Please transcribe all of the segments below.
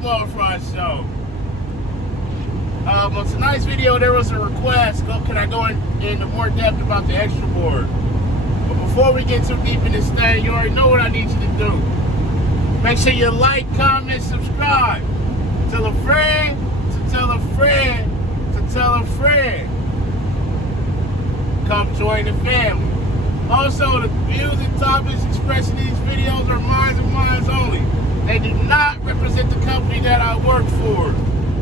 Small Fry Show. On tonight's video, there was a request. Can I go into more depth about the extra board? But before we get too deep in this thing, you already know what I need you to do. Make sure you like, comment, subscribe. Tell a friend, to tell a friend, to tell a friend. Come join the family. Also, the views and topics expressed in these videos are mine and mine only. They do not represent the company that I work for.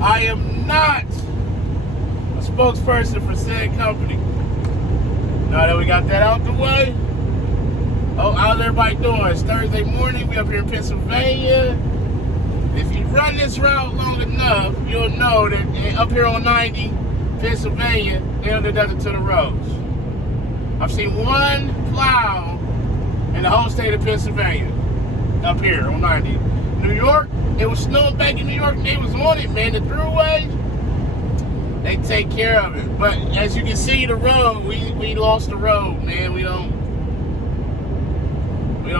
I am not a spokesperson for said company. Now that we got that out the way, how's everybody doing? It's Thursday morning. We up here in Pennsylvania. If you run this route long enough, you'll know that up here on 90, Pennsylvania, they don't do nothing to the roads. I've seen one plow in the whole state of Pennsylvania up here on 90. New York, it was snowing back in New York, and they was on it, man. The throughway, they take care of it. But as you can see, the road, we lost the road, man. We don't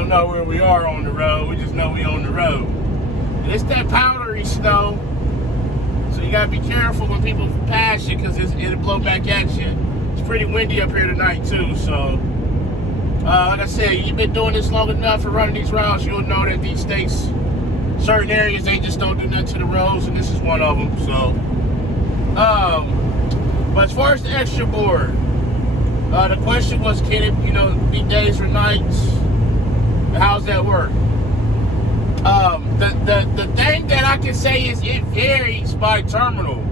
know where we are on the road. We just know we on the road. And it's that powdery snow, so you gotta be careful when people pass you, because it'll blow back at you. It's pretty windy up here tonight too, so like I said, you've been doing this long enough for running these routes, you'll know that these states, certain areas, they just don't do nothing to the roads, and this is one of them. So but as far as the extra board, the question was, can it be days or nights? How's that work? The thing that I can say is it varies by terminal.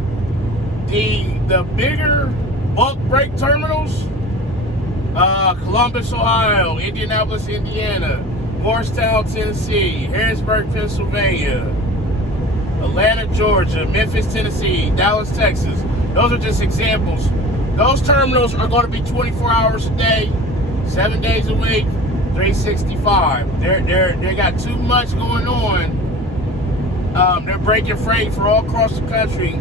The bigger bulk brake terminals, Columbus, Ohio, Indianapolis, Indiana, Morristown, Tennessee, Harrisburg, Pennsylvania, Atlanta, Georgia, Memphis, Tennessee, Dallas, Texas. Those are just examples. Those terminals are going to be 24 hours a day, 7 days a week, 365. They got too much going on. They're breaking freight for all across the country.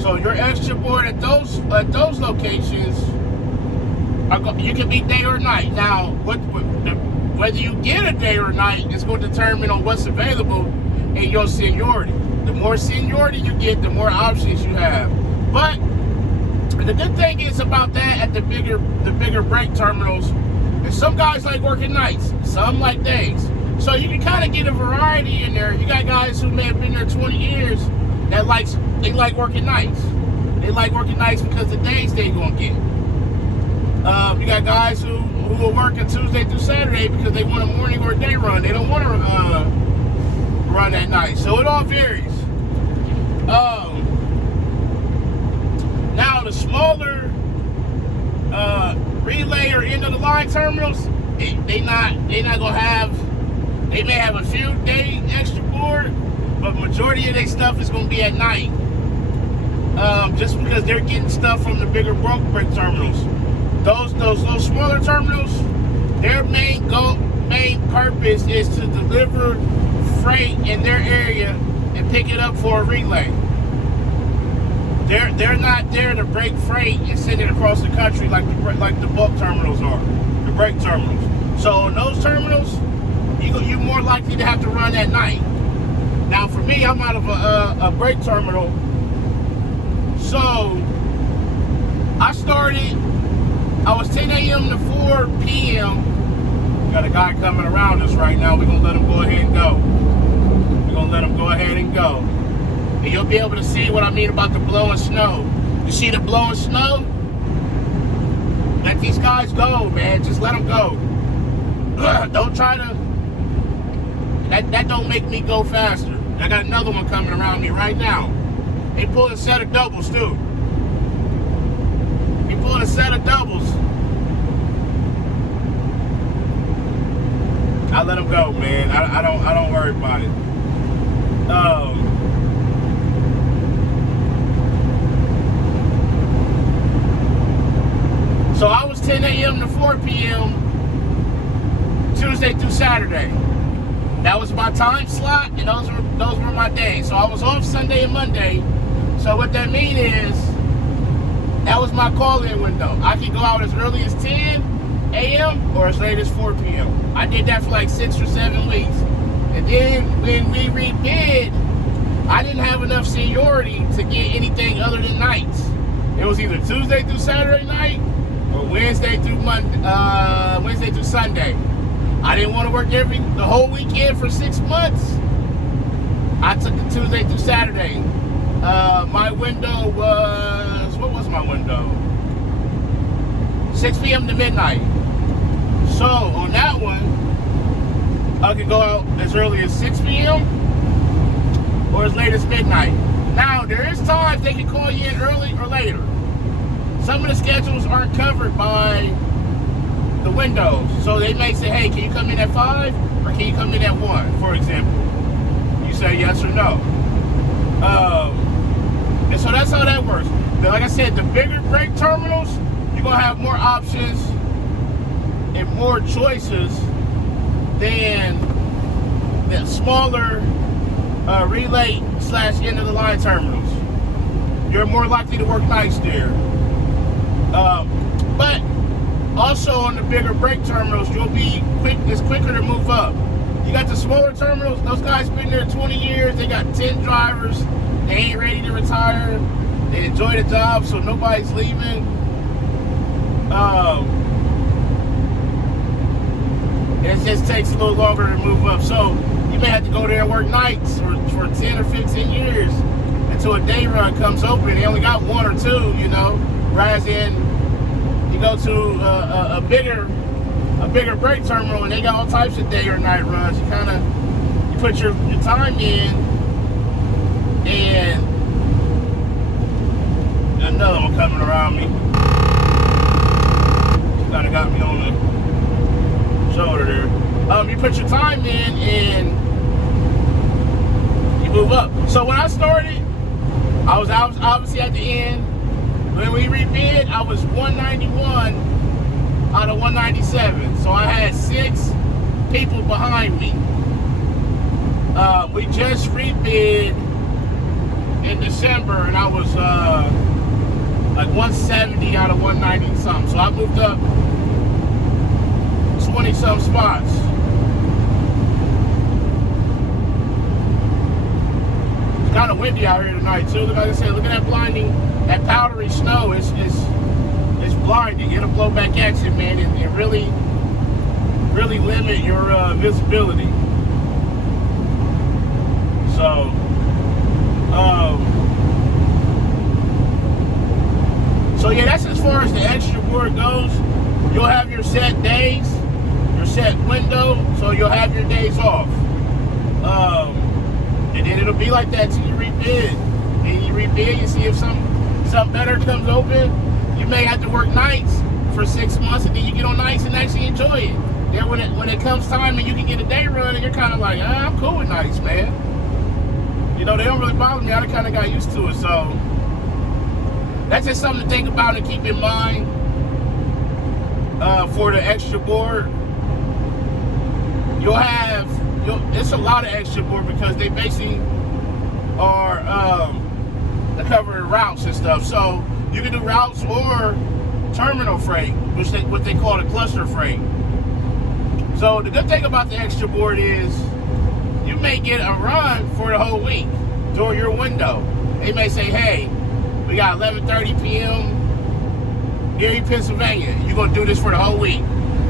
So your extra board at those locations, you can be day or night. Now, whether you get a day or night is going to determine on what's available in your seniority. The more seniority you get, the more options you have. But the good thing is about that at the bigger brake terminals, is some guys like working nights, some like days. So you can kind of get a variety in there. You got guys who may have been there 20 years that they like working nights. They like working nights because the days they gonna get. You got guys who will work a Tuesday through Saturday because they want a morning or a day run. They don't want to run at night. So it all varies. Now the smaller relay or end of the line terminals, they may have a few day extra board, but majority of their stuff is going to be at night. Just because they're getting stuff from the bigger bulk brake terminals. Those smaller terminals, their main purpose is to deliver freight in their area and pick it up for a relay. They're not there to break freight and send it across the country like the bulk terminals are, the brake terminals. So in those terminals, you're more likely to have to run at night. Now for me, I'm out of a brake terminal, so I was 10 a.m. to 4 p.m. Got a guy coming around us right now. We're gonna let him go ahead and go. And you'll be able to see what I mean about the blowing snow. You see the blowing snow? Let these guys go, man. Just let them go. Don't try to... That don't make me go faster. I got another one coming around me right now. They pulling a set of doubles, too. They pulling a set of doubles. I let them go, man. I don't worry about it. So I was 10 a.m. to 4 p.m. Tuesday through Saturday. That was my time slot, and those were my days. So I was off Sunday and Monday. So what that means is that was my call-in window. I could go out as early as 10 a.m. or as late as 4 p.m. I did that for like 6 or 7 weeks. And then when we rebid I didn't have enough seniority to get anything other than nights. It was either Tuesday through Saturday night or Wednesday through Sunday. I didn't want to work the whole weekend for 6 months. I took the Tuesday through Saturday. My window was, what was my window? 6 p.m. to midnight. So on that one, I could go out as early as 6 p.m. or as late as midnight. Now, there is times they can call you in early or later. Some of the schedules aren't covered by the windows. So they may say, hey, can you come in at 5 or can you come in at 1, for example? You say yes or no. And so that's how that works. But like I said, the bigger freight terminals, you're going to have more options and more choices than the smaller relay / end of the line terminals. You're more likely to work nights there. But also on the bigger freight terminals, it's quicker to move up. You got the smaller terminals, those guys been there 20 years, they got 10 drivers, they ain't ready to retire, they enjoy the job, so nobody's leaving. It just takes a little longer to move up. So you may have to go there and work nights for 10 or 15 years until a day run comes open. They only got 1 or 2, you know, whereas in you go to a bigger freight terminal and they got all types of day or night runs. You put your time in, and another one coming around me. Kind of got me on the shoulder there. You put your time in and you move up. So when I started, I was obviously at the end. When we rebid, I was 191 out of 197. So I had 6 people behind me. We just rebid in December, and I was like 170 out of 190 something. So I moved up 20 some spots. It's kind of windy out here tonight too. Like I said, look at that blinding, that powdery snow. It's blinding. It'll blow back at you, man, and really limit your visibility. So, so yeah, that's as far as the extra board goes. You'll have your set days, your set window, so you'll have your days off. And then it'll be like that till you rebid. And you rebid, you see if something better comes open. You may have to work nights for 6 months, and then you get on nights and actually enjoy it. Then when it comes time and you can get a day run, and you're kind of like, I'm cool with nights, man. You know, they don't really bother me. I kind of got used to it, so that's just something to think about and keep in mind for the extra board. It's a lot of extra board because they basically are covering routes and stuff. So you can do routes or terminal freight, what they call the cluster freight. So the good thing about the extra board is you may get a run for the whole week during your window. They may say, hey, we got 11:30 p.m. Erie, Pennsylvania. You're going to do this for the whole week.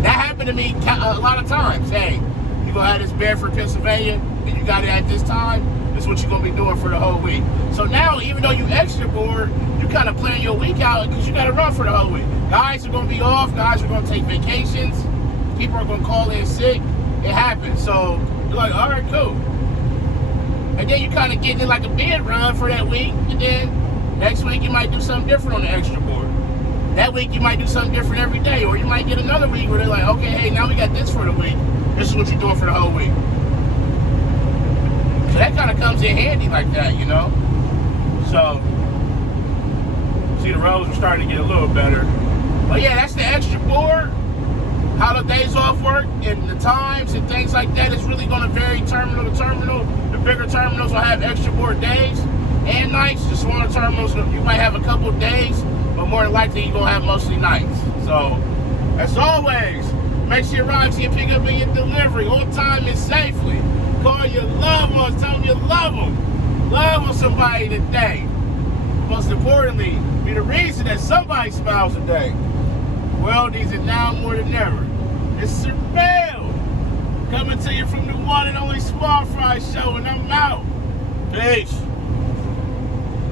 That happened to me a lot of times. Hey, you're going to have this Bedford, Pennsylvania, and you got it at this time. This is what you're going to be doing for the whole week. So now, even though you extra board, you kind of plan your week out because you got to run for the whole week. Guys are going to be off. Guys are going to take vacations. People are going to call in sick. It happens. So you're like, all right, cool. And then you kind of get in like a bid run for that week. And then next week you might do something different on the extra board. That week you might do something different every day. Or you might get another week where they're like, okay, hey, now we got this for the week. This is what you're doing for the whole week. So that kind of comes in handy like that, you know. So, see, the roads are starting to get a little better. But yeah, that's the extra board. How the days off work and the times and things like that is really going to vary terminal to terminal. The bigger terminals will have extra board days and nights. The smaller terminals, you might have a couple of days, but more than likely you're going to have mostly nights. So, as always, make sure you arrive to your pickup and your delivery on time and safely. Call your loved ones, tell them you love them. love on somebody today. Most importantly, be the reason that somebody smiles today. The world needs it now more than ever. It's Surveil coming to you from the one and only Small Fry Show, and I'm out. Peace.